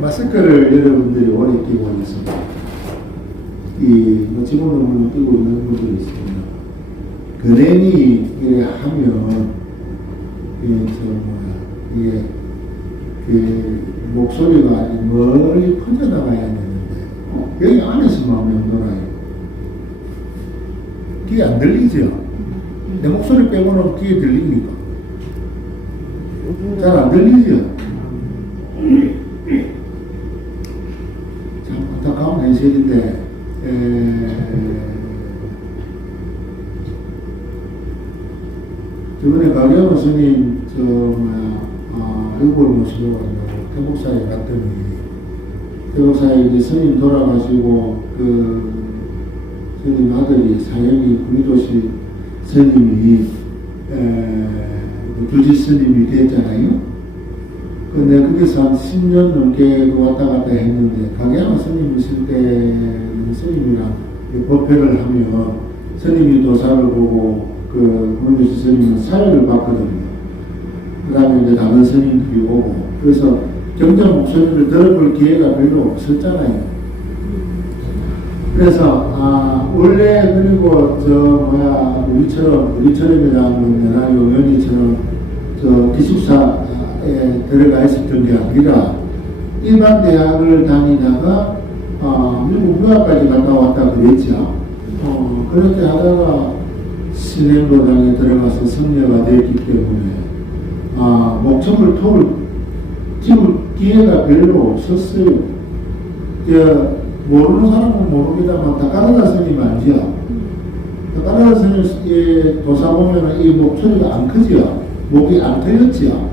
마스크를 여러분들이 오래 끼고 있습니다. 집어넣으면 끼고 있는 분들이 있습니다. 근행이 이렇게 하면, 이게, 목소리가 멀리 퍼져나가야 되는데, 여기 안에서만 명도라요. 귀에 안 들리죠? 내 목소리 빼고는 귀에 들립니까? 잘 안 들리죠? 참 안타까운 현실인데, 저번에 가계원 스님, 일본을 모시고 태국사에 갔더니, 태국사에 이제 스님 돌아가시고, 스님 아들이 사형이 구미도시 스님이, 주지 스님이 됐잖아요. 근데 거기서 한 10년 넘게 왔다 갔다 했는데, 가게야마 스님 있을 때는 스님이랑 법회를 하면, 스님이 도사를 보고, 구미도시 스님은 사회를 봤거든요. 그 다음에 이제 다른 스님들이 오고, 그래서 경전 목소리를 들어볼 기회가 별로 없었잖아요. 그래서, 원래, 그리고, 우리처럼이라는 연합 연희처럼, 기숙사에 들어가 있었던 게 아니라, 일반 대학을 다니다가, 미국 유학까지 갔다 왔다 그랬죠. 그렇게 하다가 신행로당에 들어가서 성녀가 되었기 때문에, 목청을 집을 기회가 별로 없었어요. 모르는 사람은 모르겠다만, 다카르다 스님 알죠? 다카르다 스님 도사 보면 이 목소리가 안 크죠? 목이 안 트였죠?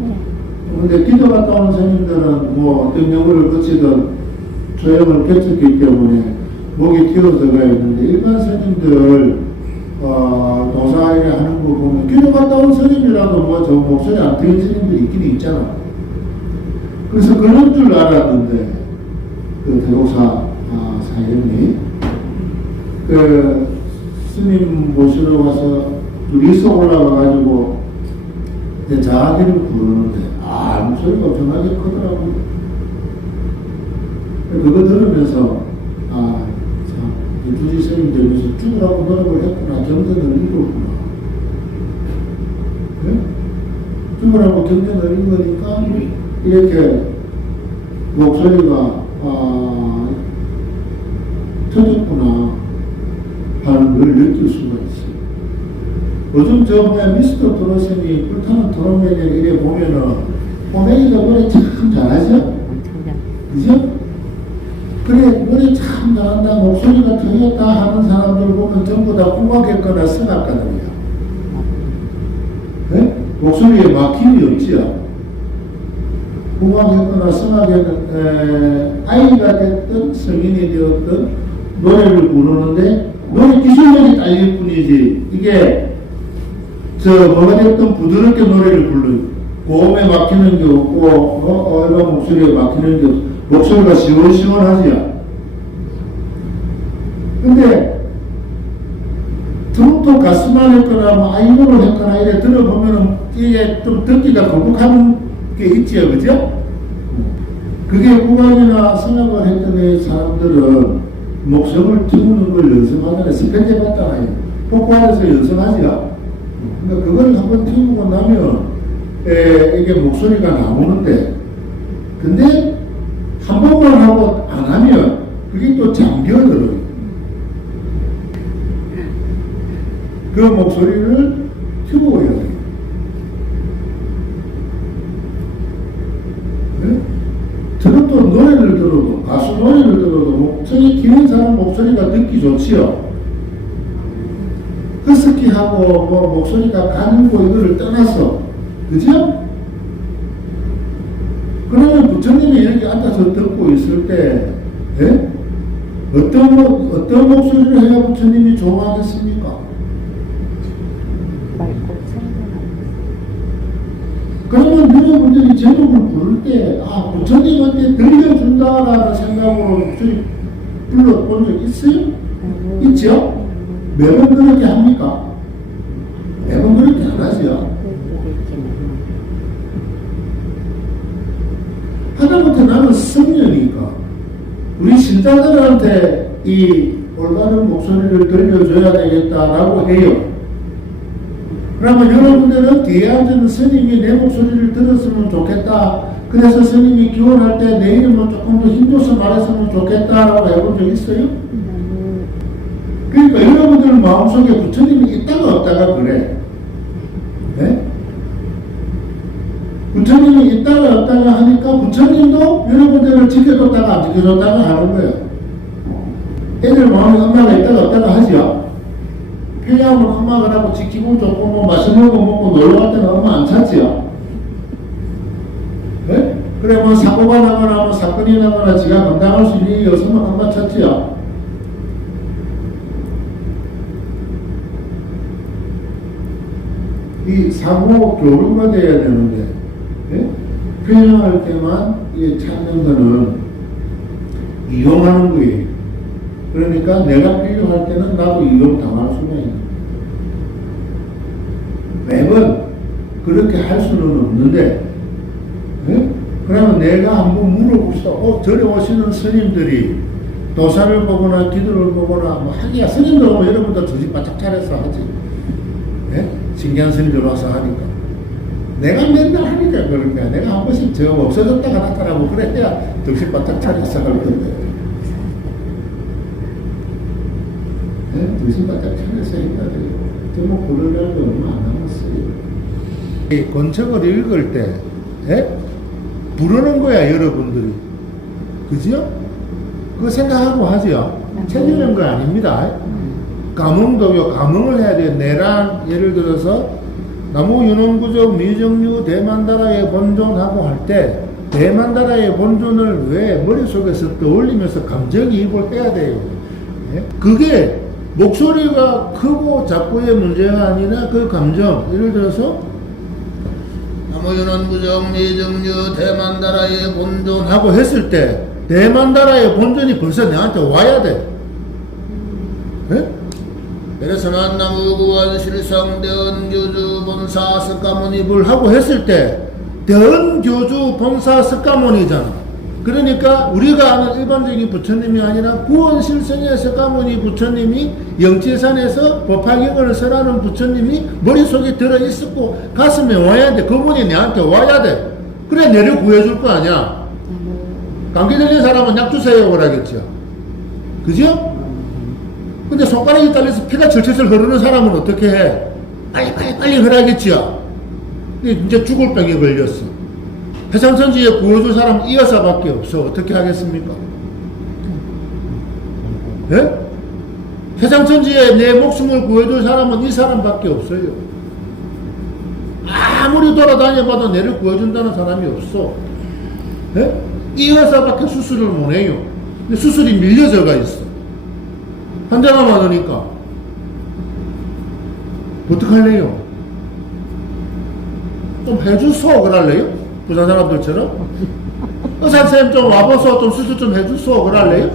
근데 기도 갔다 오는 스님들은 어떤 영어를 거치든 조형을 겹쳤기 때문에 목이 튀어서가 있는데, 일반 스님들, 도사에 하는 거 보면, 기도 갔다 온 스님이라도 저 목소리 안 트인 스님들이 있긴 있잖아. 그래서 그런 줄 알았는데, 대도사, 사형이, 스님 모시러 가서 둘이서 올라가가지고, 자기를 부르는데, 목소리가 엄청나게 크더라고요. 그거 들으면서, 주지 스님 되면서 죽으라고 노력을 했구나, 경전을 읽었구나. 네? 죽으라고 경전을 읽으니까, 이렇게 목소리가, 터졌구나 하는 걸 느낄 수가 있어요. 요즘 미스터 트롯이 불타는 트롯맨에 이래 보면은, 호맹이가 노래 참 잘하죠? 그죠? 그래, 노래 참 잘한다, 목소리가 터졌다 하는 사람들 보면 전부 다 국악했거나 성악가들이야. 네? 목소리에 막힘이 없지요? 국악했거나 성악했거나, 아이가 됐든 성인이 되었든 노래를 부르는데, 노래 기술력이 딸릴 뿐이지, 이게, 뭐가 됐든 부드럽게 노래를 부르는, 고음에 막히는 게 없고, 일반 목소리에 막히는 게 없고, 목소리가 시원시원하지요. 근데, 트로트 가수만 했거나, 아이돌을 했거나, 이래 들어보면은, 이게 좀 듣기가 거북한 게 있지요, 그죠? 그게 국악이나 성악을 했던 사람들은, 목성을 튀우는 걸 연습하잖아요. 스펜제 받잖아요. 폭포안에서 연습하지요. 그러니까 그걸 한번 튀우고 나면, 이게 목소리가 나오는데, 근데, 한 번만 하고 안 하면 그게 또 잠겨들어요. 그 목소리를 키워야 돼요. 네? 트로트 노래를 들어도, 가수 노래를 들어도 목소리 키운 사람 목소리가 듣기 좋지요. 허스키하고 목소리가 가늘고 이거를 떠나서, 그죠? 그러면 부처님이 이렇게 앉아서 듣고 있을 때, 예? 어떤 목소리를 해야 부처님이 좋아하겠습니까? 그러면 여러분들이 제목을 부를 때, 부처님한테 들려준다라는 생각으로 목소리 불러본 적 있어요? 있죠? 매번 그렇게 합니까? 매번 그렇게 안 하죠? 하다못해 나는 성령이니까 우리 신자들한테 이 올바른 목소리를 들려줘야 되겠다라고 해요. 그러면 여러분들은 뒤에 앉은 스님이 내 목소리를 들었으면 좋겠다. 그래서 스님이 기원할 때 내 이름을 조금 더 힘줘서 말했으면 좋겠다라고 해본 적 있어요? 그러니까 여러분들 마음속에 부처님이 있다가 없다가 그래. 네? 부처님이 있다가 없다가 하니까 부처님도 여러분들을 지켜줬다가 안 지켜줬다가 하는 거예요. 애들 마음에 엄마가 있다가 없다가 하죠. 필요하면 엄마가 하고 지키고 좋고 뭐 맛있는 거 먹고 놀러 갈 때는 엄마 안 찾지요. 네? 그래 뭐 사고가 나거나 뭐 사건이 나거나 지가 감당할 수 있는 일이 없으면 엄마 찾지요. 이 사고 교류가 돼야 되는데 네? 필요할 때만 찾는 거는 이용하는 거예요. 그러니까 내가 필요할 때는 나도 이용당할 수가 있는 매번 그렇게 할 수는 없는데 네? 그러면 내가 한번 물어봅시다. 저리 오시는 스님들이 도사를 보거나 기도를 보거나 뭐 하기야 스님들 오면 여러분들 정신 바짝 차려서 하지. 네? 신기한 스님들 와서 하니까 내가 맨날 하니까 그런 거야. 내가 한 번씩 저 없어졌다가 나타나고 그래야 정신 바짝 차려서 할 건데 네? 정신 바짝 차려서 해야 돼요. 제목 부를 날도 얼마 안 남았어요. 이 권총을 읽을 때 네? 부르는 거야 여러분들이. 그죠? 그거 생각하고 하죠. 챙기는 거 아닙니다. 감흥도요. 감흥을 해야 돼요. 내란 예를 들어서 나무 윤원구적 미정류 대만다라의 본존하고 할 때 대만다라의 본존을 왜 머릿속에서 떠올리면서 감정이입을 해야 돼요. 예? 그게 목소리가 크고 작고의 문제가 아니라 그 감정 예를 들어서 나무 윤원구적 미정류 대만다라의 본존하고 했을 때 대만다라의 본존이 벌써 내한테 와야 돼. 예? 그래서 만나무 구원 실성 대언교주 본사 석가모니불 하고 했을 때 대언교주 본사 석가모니잖아. 그러니까 우리가 아는 일반적인 부처님이 아니라 구원 실성의 석가모니 부처님이 영지산에서 법화경을 설하는 부처님이 머릿속에 들어있었고 가슴에 와야 돼. 그분이 내한테 와야 돼. 그래 내를 구해줄 거 아니야. 감기 걸린 사람은 약 주세요 그러겠죠. 그죠? 근데 손가락이 딸려서 피가 철철 흐르는 사람은 어떻게 해? 빨리 하라겠지요. 이제 죽을 병에 걸렸어. 해상천지에 구해줄 사람은 이 여사밖에 없어. 어떻게 하겠습니까? 예? 해상천지에 내 목숨을 구해줄 사람은 이 사람밖에 없어요. 아무리 돌아다녀봐도 내를 구해준다는 사람이 없어. 예? 이 여사밖에 수술을 못해요. 근데 수술이 밀려져가 있어. 환자가 많으니까 어떡할래요? 좀 해주소 그럴래요? 부산 사람들처럼 의사선생님 좀 와보소 좀 수술 좀 해주소 그럴래요?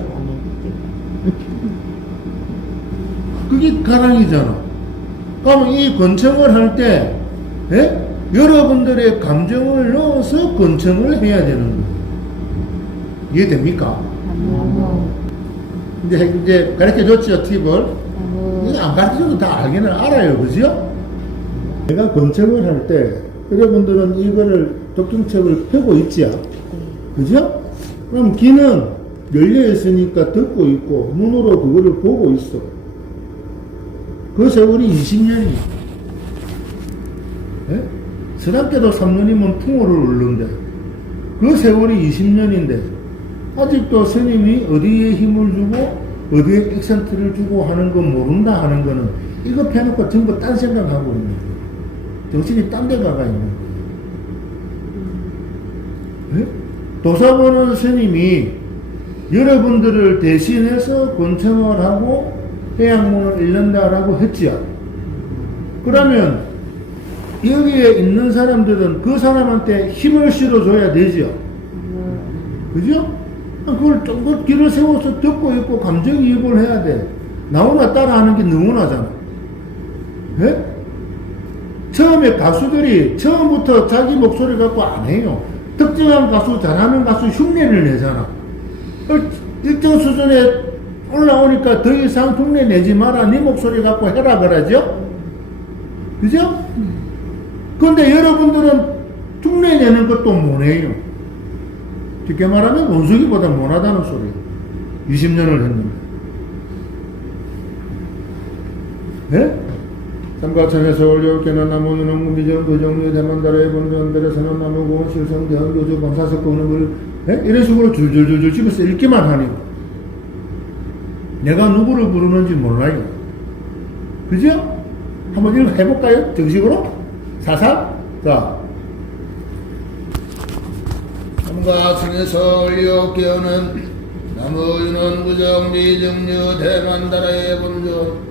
그게 가랑이잖아. 그러면 이 권청을 할 때 여러분들의 감정을 넣어서 권청을 해야 되는 거예요. 이해됩니까? 이제 가르쳐줬죠, 팁을. 이거 안 가르쳐줘도 다 알기는 알아요, 그죠? 내가 권청을 할 때, 여러분들은 이거를 독중책을 펴고 있지요? 그죠? 그럼 귀는 열려있으니까 듣고 있고, 눈으로 그거를 보고 있어. 그 세월이 20년이야. 예? 스님께도 3년이면 풍어를 울는데, 그 세월이 20년인데, 아직도 스님이 어디에 힘을 주고 어디에 액센트를 주고 하는 건 모른다 하는 거는 이거 펴놓고 전부 딴 생각하고 있는 거예요. 정신이 딴 데 가가 있는 거예요. 네? 도사 보는 스님이 여러분들을 대신해서 권청을 하고 해양문을 읽는다라고 했지요. 그러면 여기에 있는 사람들은 그 사람한테 힘을 실어줘야 되죠. 그죠? 그걸 좀 길을 세워서 듣고 있고 감정이입을 해야 돼. 나오나 따라하는 게 너무나잖아. 예? 처음에 가수들이 처음부터 자기 목소리 갖고 안 해요. 특정한 가수, 잘하는 가수 흉내를 내잖아. 일정 수준에 올라오니까 더 이상 흉내 내지 마라. 네 목소리 갖고 해라 그러죠? 그죠? 그런데 여러분들은 흉내 내는 것도 못해요. 쉽게 말하면 원숭이보다 못하다는 소리예요. 20년을 했는데. 네? 삼가천에서 올려올게는 나무 유농 미정 도정류 대만다라의 본전들에서는 나무 고원 실성 대원 교주 범사석 공능을 이런 식으로 줄줄줄줄 집에서 읽기만 하니까 내가 누구를 부르는지 몰라요. 그죠? 한번 해볼까요? 정식으로? 사사? 자, 삼가천에서 올려올게는 나무 유농 구정 미정류 대만다라의 본전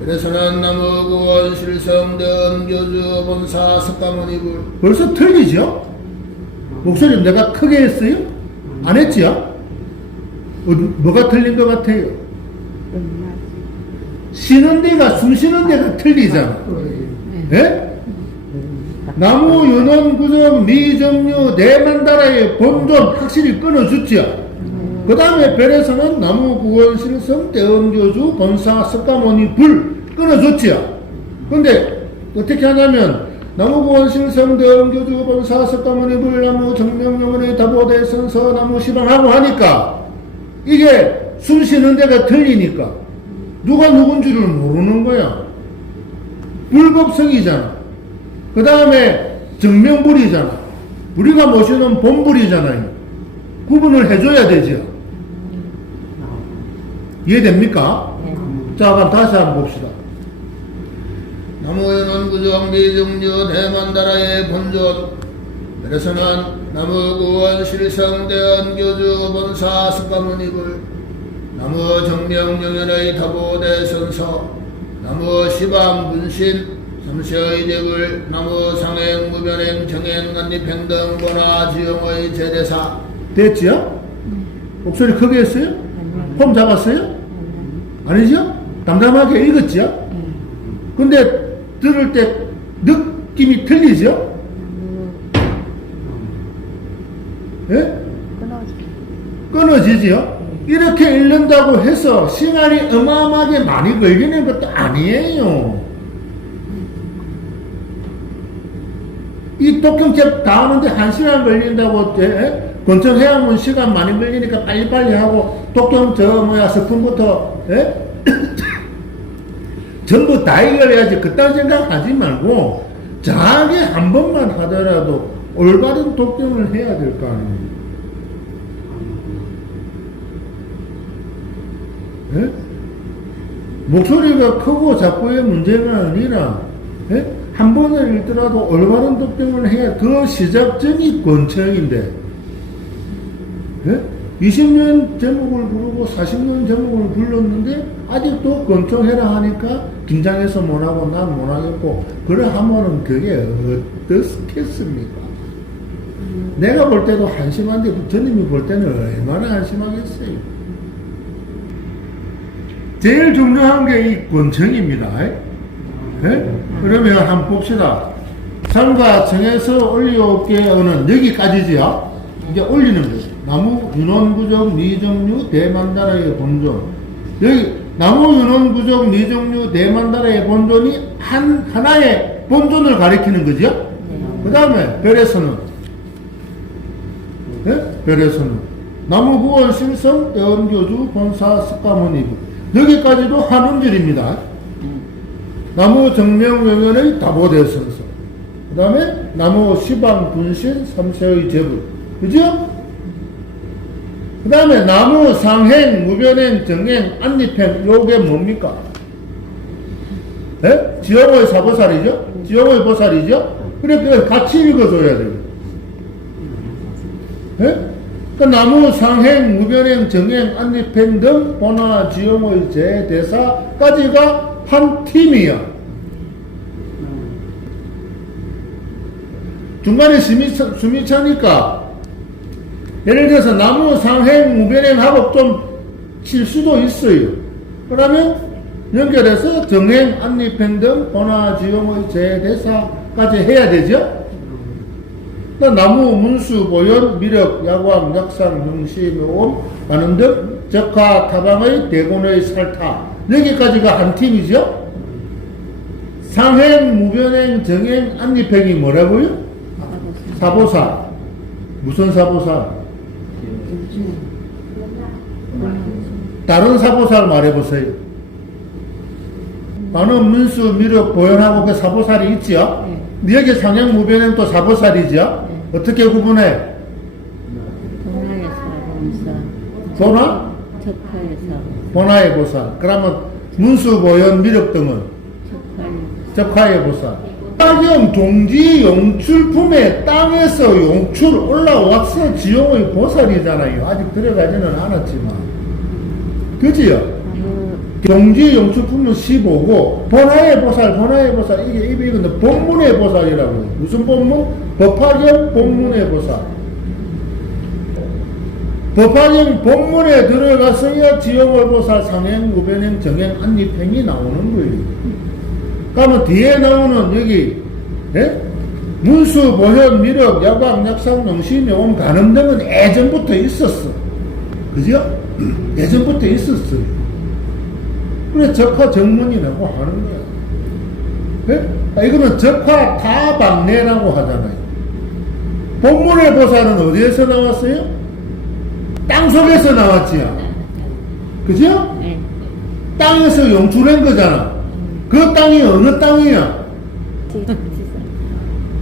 그래서는 나무 구원 실성 대원 교주 본사 석가모니불. 벌써 틀리죠? 목소리 내가 크게 했어요? 안 했지요? 뭐가 틀린 것 같아요? 쉬는 데가, 숨 쉬는 데가 틀리잖아. 예? 나무 윤원 구정 미정류 대만다라의 본존 확실히 끊어줬죠? 그 다음에 별에서는 나무 구원 실성 대원 교주 본사 석가모니 불 끊어줬지요. 근데 어떻게 하냐면 나무 구원 실성 대원 교주 본사 석가모니 불 나무 정명영원의 다보대 선서 나무 시방하고 하니까 이게 숨 쉬는 데가 틀리니까 누가 누군지를 모르는 거야. 불법성이잖아. 그 다음에 정명불이잖아. 우리가 모시는 본불이잖아요. 구분을 해줘야 되죠. 이해됩니까? 자, 그럼 다시 한번 봅시다. 나무에는 구정 미정류 대만다라의 본존 그래서는 나무 구원 실성 대원 교주 본사 석가모니불 나무 정명영연의 다보대 선서 나무 시방 분신 삼시의 제불 나무 상행 무변행 정행 난립행등 본화 지영의 제대사. 됐지요? 목소리 크게 했어요? 폼 잡았어요? 아니죠? 담담하게 읽었죠? 근데 들을 때 느낌이 틀리죠? 예? 끊어지지요? 이렇게 읽는다고 해서 시간이 어마어마하게 많이 걸리는 것도 아니에요. 이 독경책 다 하는데 1시간 걸린다고 권천해양문 시간 많이 걸리니까 빨리빨리 하고 독경 석품부터 전부 다 읽어야지 그딴 생각하지 말고 장하게 한 번만 하더라도 올바른 독경을 해야 될 거 아닙니까? 목소리가 크고 작고의 문제가 아니라 한 번을 읽더라도 올바른 독경을 해야 더 시작점이 권천인데 20년 제목을 부르고 40년 제목을 불렀는데 아직도 권총해라 하니까 긴장해서 못하고 난 못하겠고 그래 하면은 그게 어떻겠습니까? 내가 볼 때도 한심한데 부처님이 볼 때는 얼마나 한심하겠어요. 제일 중요한 게 이 권총입니다. 그러면 한번 봅시다. 삼가청에서 올리오께어는 여기까지지요. 이제 올리는 거죠. 나무 윤원구정 미정류 대만다라의 본존. 여기 나무 윤원구정 미정류 대만다라의 본존이 하나의 본존을 가리키는 거죠. 그 다음에 별에서는 별에서는 나무 구원 실성 대원교주 본사 석가모니 여기까지도 한 음절입니다. 나무 정명명연의 다보대선서 그 다음에 나무 시방 분신 삼세의 제불 그죠? 그 다음에 나무 상행 무변행 정행 안립행 요게 뭡니까? 지영의 사보살이죠? 지영의 보살이죠? 그래 같이 읽어줘야 돼요. 그 나무 상행 무변행 정행 안립행 등 본화 지영의 제대사까지가 한 팀이야. 중간에 숨이 차니까 예를 들어서 나무 상행 무변행 하고 좀 칠 수도 있어요. 그러면 연결해서 정행 안립행 등 본화 지용의 제대사까지 해야 되죠. 또 나무, 문수, 보현, 미륵, 야광, 약상, 명시, 묘음, 많은 등 적화, 타방의 대곤의 살타. 여기까지가 한 팀이죠. 상행, 무변행, 정행, 안립행이 뭐라고요? 사보사. 무슨 사보사? 다른 사보사를 말해보세요. 나는 문수, 미륵, 보현하고 그 사보살이 있지요? 여기 상행, 무변행 또 사보살이죠? 어떻게 구분해? 본화? 본화의 보살. 그러면 문수, 보현, 미륵 등은? 적화의 보살. 화경 동지 용출품에 땅에서 용출 올라왔어 지용의 보살이잖아요. 아직 들어가지는 않았지만. 그지요? 동지 용출품은 15고, 본화의 보살, 이게 이건 본문의 보살이라고. 무슨 본문? 법화경 본문의 보살. 법화경 본문에 들어갔어야 지용의 보살, 상행, 무변행, 정행, 안립행이 나오는 거예요. 그러면 뒤에 나오는 여기, 예? 문수, 보현, 미륵, 야광, 약상, 명시, 묘음, 간음 등은 예전부터 있었어. 그죠? 예전부터 있었어요. 그래, 적화 정문이라고 하는 거야. 예? 이거는 적화 타방내라고 하잖아요. 본문의 보살은 어디에서 나왔어요? 땅 속에서 나왔지요. 그죠? 땅에서 용출한 거잖아. 그 땅이 어느 땅이야?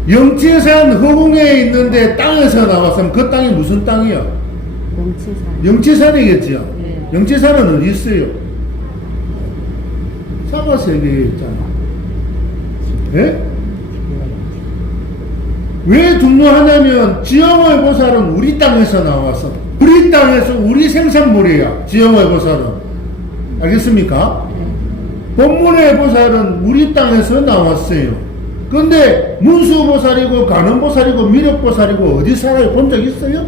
영치산 허공에 있는데 땅에서 나왔으면 그 땅이 무슨 땅이야? 영치산이겠지요. 네. 영치산은 어디 있어요? 사바세계에 있잖아. 예? 왜 중요하냐면 지영의 보살은 우리 땅에서 나왔어. 우리 땅에서 우리 생산물이야. 지영의 보살은. 알겠습니까? 본문의 보살은 우리 땅에서 나왔어요. 근데 문수보살이고 간음보살이고 미륵보살이고 어디 살아요? 본 적 있어요?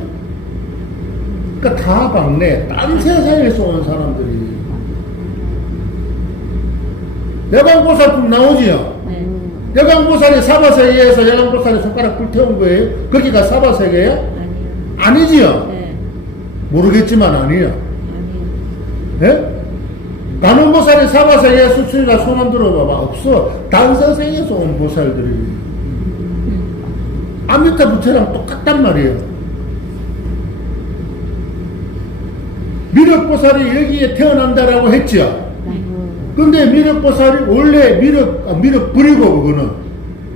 그러니까 다 박내 딴 세상에서 온 사람들이. 야광보살품 나오지요? 야광보살이 사바세계에서 야광보살이 손가락 불태운 거예요? 거기가 사바세계예요? 아니지요? 모르겠지만 아니에요. 예? 간음보살이 사바세계 수출이라 손 안 들어봐봐. 없어. 단서세계에서 온 보살들이. 아미타 부처랑 똑같단 말이에요. 미륵보살이 여기에 태어난다라고 했죠. 근데 미륵보살이 원래 미륵불이고 그거는.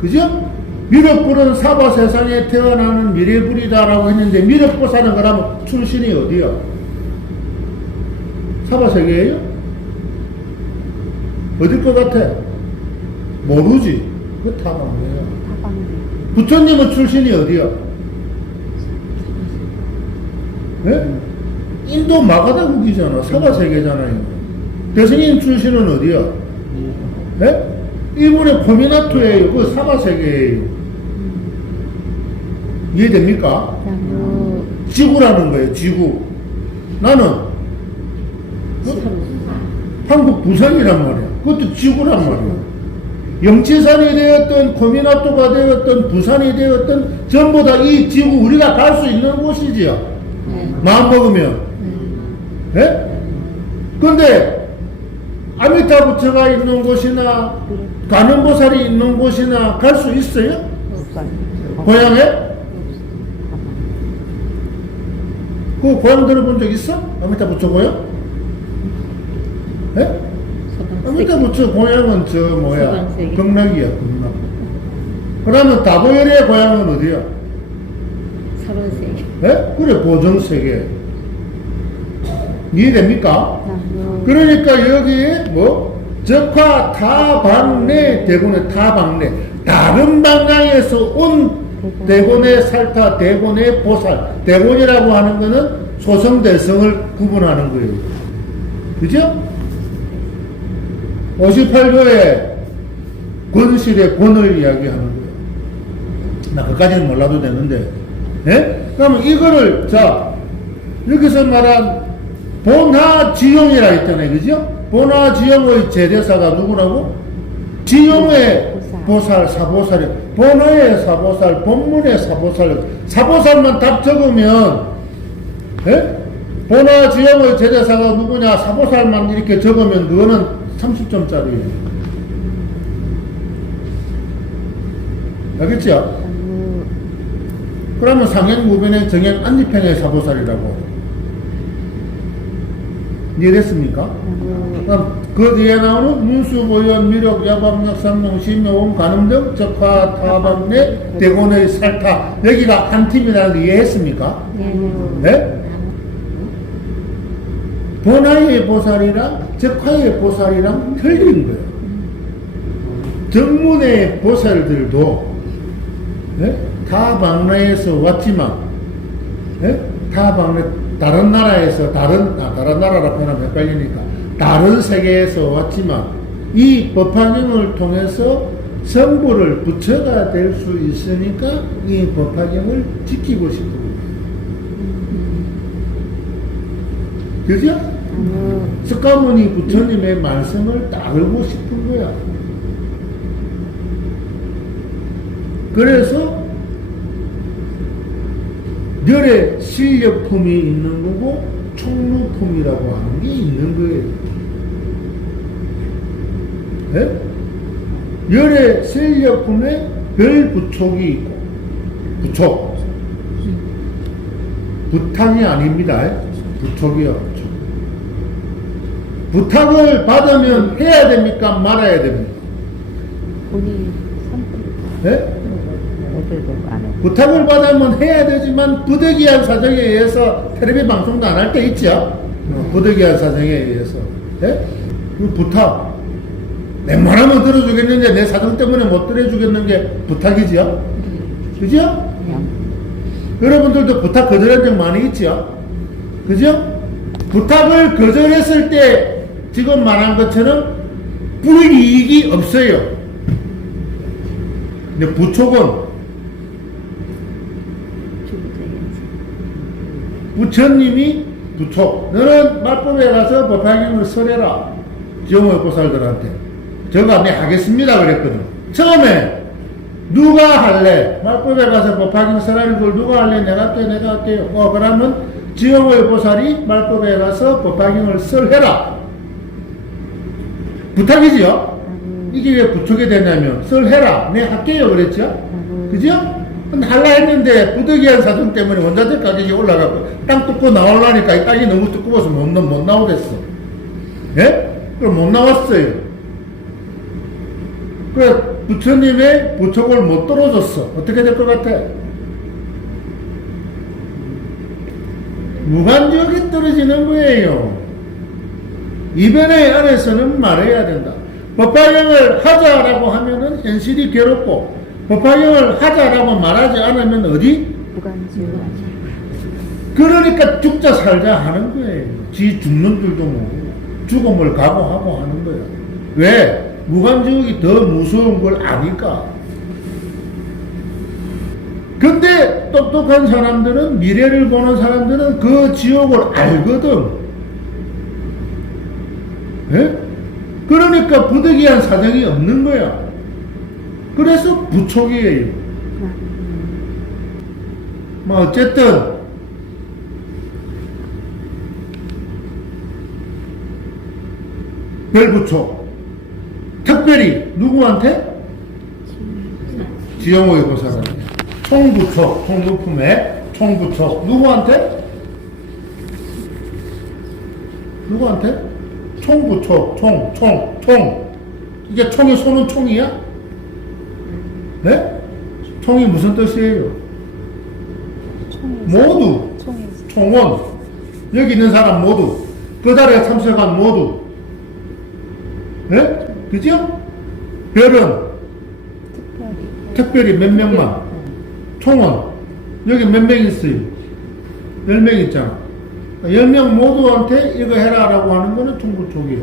그죠? 미륵불은 사바세상에 태어나는 미래불이다라고 했는데 미륵보살은 그러면 출신이 어디야? 사바세계예요? 어딜 것 같아? 모르지. 그 타방내야. 부처님은 출신이 어디야? 네? 인도 마가다국이잖아. 사바세계잖아요. 대승님 출신은 어디야? 네? 일본의 포미나토예요. 그 사바세계예요. 이해됩니까? 지구라는 거예요. 지구. 나는 한국 부산이란 말이야. 그것도 지구란 말이야. 영치산이 되었던 코미나토가 되었던 부산이 되었던 전부 다 이 지구 우리가 갈 수 있는 곳이지요. 마음 먹으면. 예? 근데 아미타 부처가 있는 곳이나 간음보살이 있는 곳이나 갈 수 있어요? 고향에? 그 고향 들어본 적 있어? 아미타 부처 고향? 예? 아미타 부처 고향은 경락이야, 경락. 그러면 다보열의 고향은 어디야? 사번세계. 예? 그래, 보정세계. 이해됩니까? 그러니까 여기에 적화 타방내, 대곤의 타방내. 다른 방향에서 온 대곤의 살타, 대곤의 보살. 대곤이라고 하는 거는 소성대성을 구분하는 거예요. 그죠? 58조의 권실의 권을 이야기하는 거예요. 나 그까지는 몰라도 되는데. 예? 그러면 이거를, 자, 여기서 말한 본하지용이라 했잖아요. 그죠? 본하지용의 제대사가 누구라고? 지용의 보살, 사보살이 본어의 사보살, 본문의 사보살, 사보살만 답 적으면 예? 본어 지형의 제자사가 누구냐 사보살만 이렇게 적으면 그거는 30점짜리예요. 알겠죠? 그러면 상행무변의 정행 안립행의 사보살이라고 이해됐습니까? 그럼 그 뒤에 나오는 문수, 보현, 미력, 야방력, 상용, 심효음, 간음 등 적화, 타방내, 대곤의 살타 여기가 한 팀이라는 거 이해했습니까? 네? 본하의 보살이랑 적화의 보살이랑 틀린 거예요. 정문의 보살들도 네? 타방내에서 왔지만 네? 타방내 다른 나라에서 다른 나라라 표현하면 헷갈리니까 다른 세계에서 왔지만 이 법화경을 통해서 성부를 부처가 될 수 있으니까 이 법화경을 지키고 싶은 거예요. 그죠? 석가모니 부처님의 말씀을 따르고 싶은 거야. 그래서 열의 실력품이 있는 거고 총루품이라고 하는 게 있는 거예요. 네? 열의 실력품에 별 부촉이 있고 부촉 부탁이 아닙니다. 부촉이요. 부탁을 받으면 해야 됩니까? 말아야 됩니까? 본인이 선택. 네? 안 해. 부탁을 받으면 해야 되지만 부득이한 사정에 의해서 텔레비 방송도 안 할 때 있죠. 부득이한 사정에 의해서. 네? 그 부탁. 웬만하면 들어주겠는데 내 사정 때문에 못 들어주겠는 게 부탁이지요. 그죠? 여러분들도 부탁 거절한 적 많이 있죠. 그죠? 부탁을 거절했을 때 지금 말한 것처럼 불이익이 없어요. 근데 부촉은 부처님이 부촉 너는 말법에 가서 법화경을 설해라. 지용의 보살들한테 저가 네 하겠습니다 그랬거든. 처음에 누가 할래? 말법에 가서 법화경 설하는 걸 누가 할래? 내가 할게요. 그러면 지용의 보살이 말법에 가서 법화경을 설해라. 부탁이지요? 이게 왜 부촉이 되냐면 설해라. 네 할게요 그랬죠? 그죠? 할라 했는데 부득이한 사정 때문에 원자재 가격이 올라가고 땅 뚫고 나오려니까 이 땅이 너무 두꺼워서 못 나오겠어. 예? 그럼 못 나왔어요. 그래 부처님의 부촉을 못 들어줬어. 어떻게 될 것 같아? 무간지역이 떨어지는 거예요. 이변의 안에서는 말해야 된다. 법화경을 하자라고 하면은 현실이 괴롭고 법화경을 하자라고 말하지 않으면 어디? 그러니까 죽자 살자 하는 거예요. 지 죽는 줄도 모르고 죽음을 각오하고 하는 거예요. 왜? 무간지옥이 더 무서운 걸 아니까. 근데 똑똑한 사람들은 미래를 보는 사람들은 그 지옥을 알거든. 예? 그러니까 부득이한 사정이 없는 거야. 그래서 부촉이에요. 뭐 어쨌든 별부촉 특별히 누구한테? 지영호의 보살한테. 총부촉, 총부품에 총부촉 누구한테? 총부촉, 총. 이게 총이 쏘는 총이야? 네? 총이 무슨 뜻이에요? 모두. 총원. 여기 있는 사람 모두. 그 자리에 참석한 모두. 네? 그죠? 별은 특별히 몇 명만. 총원. 여기 몇 명 있어요? 10명 있잖아. 10명 모두한테 이거 해라 라고 하는 거는 총부촉이에요.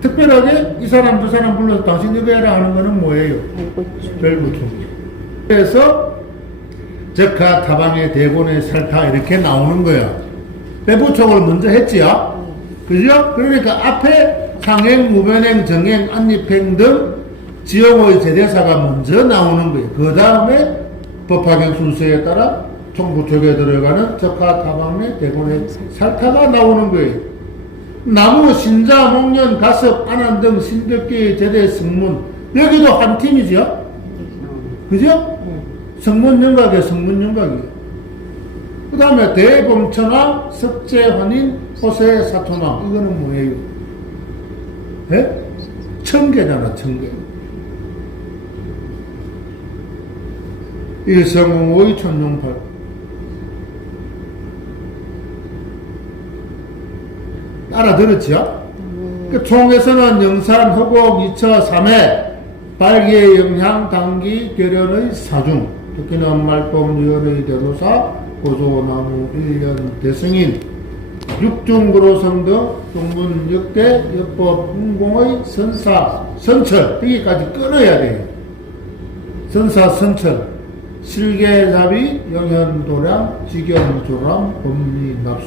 특별하게 이 사람 저 사람 불러서 당신 이거 해라 하는 거는 뭐예요? 별부촉이에요. 그래서 적하 타방의 대곤의 살타 이렇게 나오는 거야. 배부촉을 먼저 했지요. 그죠? 그러니까 앞에 상행, 무변행, 정행, 안립행 등 지형의 제대사가 먼저 나오는 거예요. 그 다음에 법화경 순서에 따라 총부쪽에 들어가는 적화, 타박내, 대고래, 살타가 나오는 거예요. 나무, 신자, 목련, 가섭, 안한 등 신덕계의 제대 성문, 여기도 한 팀이죠? 그죠? 성문연각이에요, 성문연각이에요. 그 다음에 대범천왕, 석재환인, 호세, 사토왕, 이거는 뭐예요? 예? 청계잖아, 청계. 일성공의 천룡팔. 알아들었죠? 그 총에서는 영산, 허곡, 이처, 삼해, 발기의 영향, 당기, 결연의 사중, 특히는 말법, 유연의 대로사, 고조나무, 일년, 대승인, 육중구로성 등 동문, 역대, 역법, 훈공의 선사, 선철, 여기까지 끊어야 돼요. 선사, 선철, 실계잡이, 영현도량, 직연조람, 법리, 납수.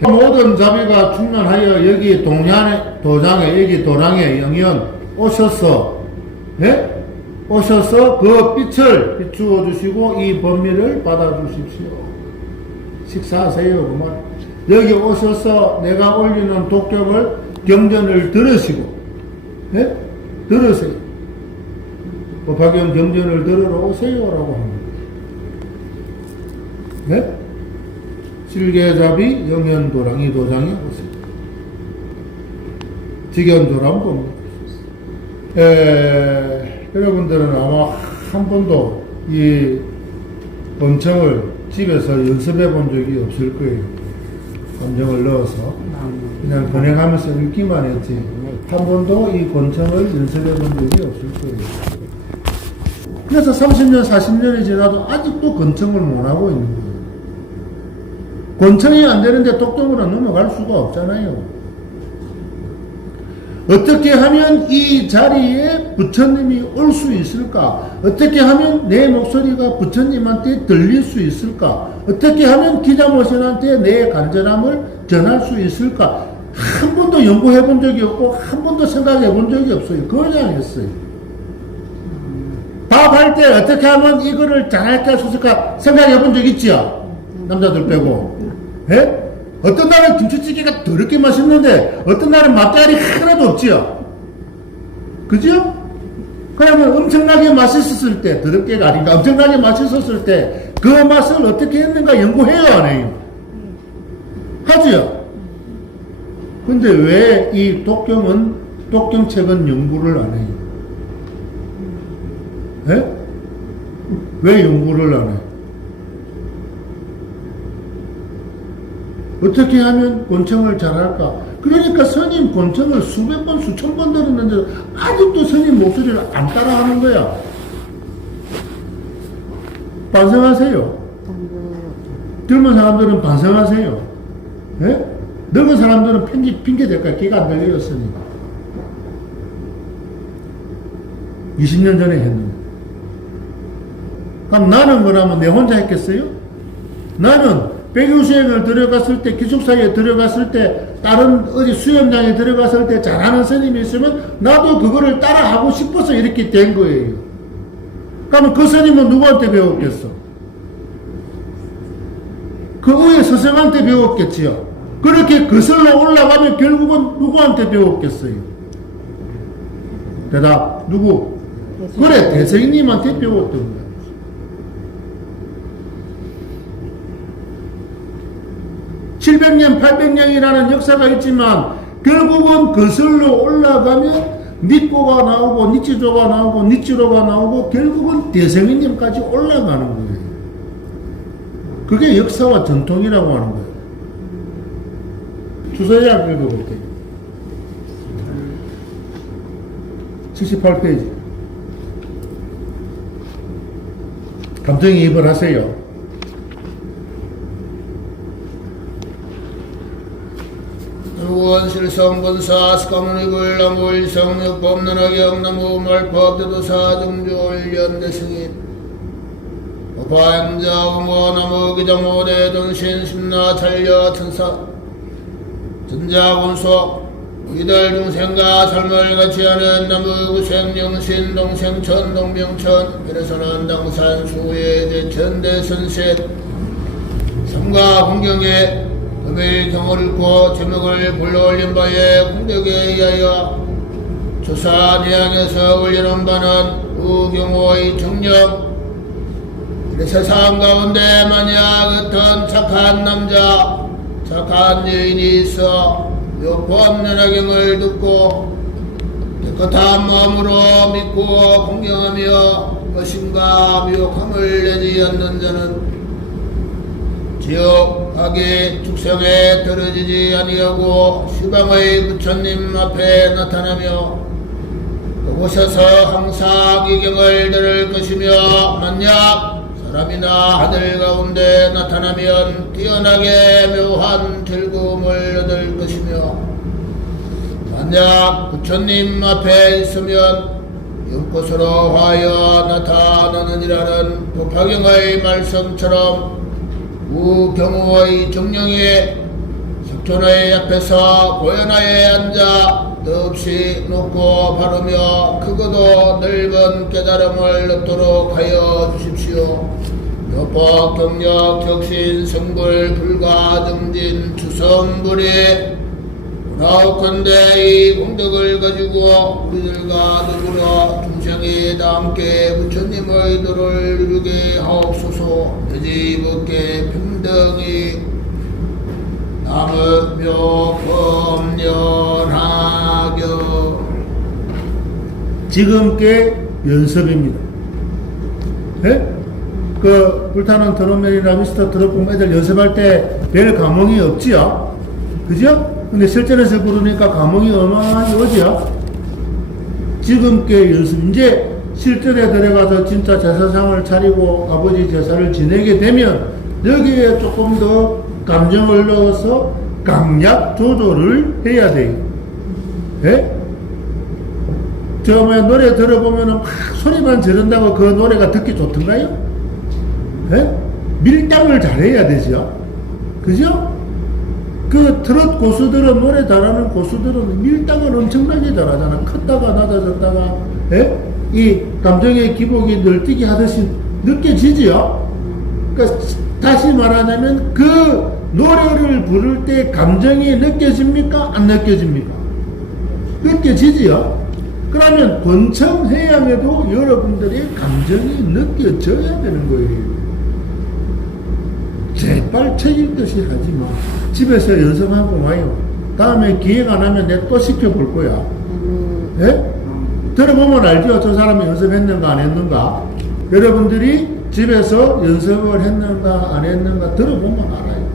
모든 자비가 충만하여 여기 도장에, 여기 도량에 영현 오셔서, 예? 오셔서 그 빛을 비추어 주시고 이 법리를 받아 주십시오. 식사하세요. 그 말. 여기 오셔서 내가 올리는 독경을 경전을 들으시고, 예? 들으세요. 법화경 경전을 들으러 오세요라고 합니다. 네? 실계잡이 영현도랑 이 도장에 오세요. 직연도랑 봅니다. 여러분들은 아마 한 번도 이 원청을 집에서 연습해 본 적이 없을 거예요. 권청을 넣어서 그냥 번역하면서 읽기만 했지 한 번도 이 권청을 연습해 본 적이 없을 거예요. 그래서 30년, 40년이 지나도 아직도 권청을 못하고 있는 거예요. 권청이 안 되는데 독경으로 넘어갈 수가 없잖아요. 어떻게 하면 이 자리에 부처님이 올 수 있을까? 어떻게 하면 내 목소리가 부처님한테 들릴 수 있을까? 어떻게 하면 기자모신한테 내 간절함을 전할 수 있을까? 한 번도 연구해 본 적이 없고 한 번도 생각해 본 적이 없어요. 그냥 했어요. 밥할 때 어떻게 하면 이거를 잘할까 싶을까 생각해 본 적 있지요? 남자들 빼고. 예? 어떤 날은 김치찌개가 더럽게 맛있는데 어떤 날은 맛깔이 하나도 없지요? 그죠? 그러면 엄청나게 맛있었을 때, 더럽게가 아닌가, 엄청나게 맛있었을 때 그 맛을 어떻게 했는가 연구해요, 안 해요? 하지요? 근데 왜 이 독경책은 연구를 안 해요? 예? 왜 연구를 안 해요? 어떻게 하면 권청을 잘할까? 그러니까 스님 권청을 수백 번, 수천 번 들었는데 아직도 스님 목소리를 안 따라하는 거야. 반성하세요. 젊은 사람들은 반성하세요. 예? 늙은 사람들은 핑계 댈까? 귀가 안 들려요, 스님. 20년 전에 했는데. 그럼 나는 뭐라면 내 혼자 했겠어요? 나는 백유수행을 들어갔을 때, 기숙사에 들어갔을 때, 다른 어디 수영장에 들어갔을 때 잘하는 스님이 있으면 나도 그거를 따라하고 싶어서 이렇게 된 거예요. 그러면 그 스님은 누구한테 배웠겠어? 그 위에 스승한테 배웠겠지요. 그렇게 거슬러 올라가면 결국은 누구한테 배웠겠어요? 대답, 누구? 그래, 대성님한테 배웠던 거야. (700년) (800년이라는) 역사가 있지만 결국은 거슬러 올라가면 니꼬가 나오고 니치조가 나오고 니치로가 나오고 결국은 대성인님까지 올라가는 거예요. 그게 역사와 전통이라고 하는 거예요. 주소약 읽어볼게요. 78페이지. 감정이입을 하세요. 원실성 권사 스가문이글 나무 일성역 법난하경 나무 말법 대도사 정조일 연대승인 법화행자 우모 나무 기장오대 등신 심나 찰려 천사 전자군소 이들 중생과 삶을 같이 하는 나무 구생 영신 동생천 동명천 그래서는 당산 수의 제천 대선셋 삼가 공경에 금일 경을 읽고 제목을 불러올린 바에 공덕에 의하여 조사 내양에서 올리는 바는 우경호의 정령 세상 가운데 만약 어떤 착한 남자 착한 여인이 있어 요법 연화경을 듣고 깨끗한 마음으로 믿고 공경하며 허심과 미혹함을 내지 않는 자는 지옥 악의 축생에 떨어지지 아니하고 시방의 부처님 앞에 나타나며 그곳에서 항상 이경을 들을 것이며 만약 사람이나 하늘 가운데 나타나면 뛰어나게 묘한 즐거움을 얻을 것이며 만약 부처님 앞에 있으면 연꽃으로 화하여 나타나느니라는 도파경의 말씀처럼 우경호의 정령이 석촌의 앞에서 고연하에 앉아 더없이 놓고 바르며 크고도 넓은 깨달음을 얻도록 하여 주십시오. 요법 경력 격신 성불 불가 정진 주성불이 나옵건대 이 공덕을 가지고 우리들과 더불어 중생이 다 함께 부처님의 도를 이루게 하옵소서. 내지 법계 평등히 남의묘 법련하교 지금께 연습입니다. 예? 그 불타는 드럼멜이나 미스터 드럼품 애들 연습할 때 별 감흥이 없지요? 그죠? 근데 실전에서 부르니까 감흥이 어마어마하게 오지요? 지금께 연습. 이제 실전에 들어가서 진짜 제사상을 차리고 아버지 제사를 지내게 되면 여기에 조금 더 감정을 넣어서 강약 조절을 해야 돼요. 예? 처음에 노래 들어보면은 막 소리만 지른다고 그 노래가 듣기 좋던가요? 예? 밀당을 잘해야 되죠. 그죠? 그 트롯 고수들은 노래 잘하는 고수들은 밀당을 엄청나게 잘하잖아. 컸다가 낮아졌다가, 예? 이 감정의 기복이 늘뛰기 하듯이 느껴지지요? 그러니까 다시 말하자면 그 노래를 부를 때 감정이 느껴집니까? 안 느껴집니까? 느껴지지요? 그러면 권천해양에도 여러분들의 감정이 느껴져야 되는 거예요. 제발 책임듯이 하지 마. 집에서 연습하고 와요. 다음에 기회가 나면 내가 또 시켜볼 거야. 예? 들어보면 알죠? 저 사람이 연습했는가 안 했는가? 여러분들이 집에서 연습을 했는가 안 했는가 들어보면 알아요.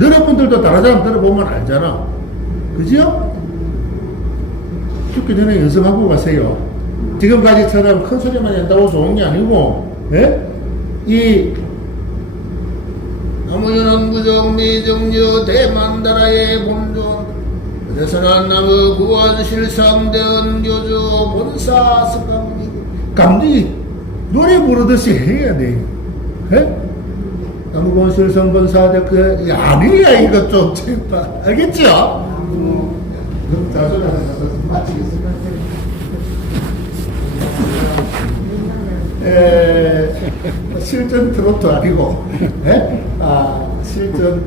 여러분들도 다른 사람 들어보면 알잖아. 그죠? 죽기 전에 연습하고 가세요. 지금까지처럼 큰 소리만 낸다고 좋은 게 아니고, 예? 이 나무는 무정미정류 대만다라의 본존 그래서는 나무 구원 실상대은 교주 본사 습관이 감정이 노래 부르듯이 해야 돼. 예? 나무 구원 실상 본사 그 아니야 이거 좀 제발 알겠죠? 그럼 자주 마치겠습니다. 실전 트로트 아니고, 실전,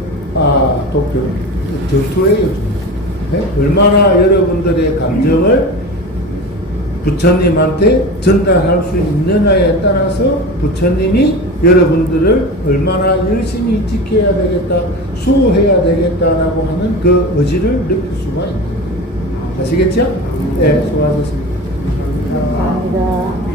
도표, 전투예요. 얼마나 여러분들의 감정을 부처님한테 전달할 수 있느냐에 따라서 부처님이 여러분들을 얼마나 열심히 지켜야 되겠다, 수호해야 되겠다라고 하는 그 의지를 느낄 수가 있는 거예요. 아시겠죠? 네, 수고하셨습니다. 감사합니다.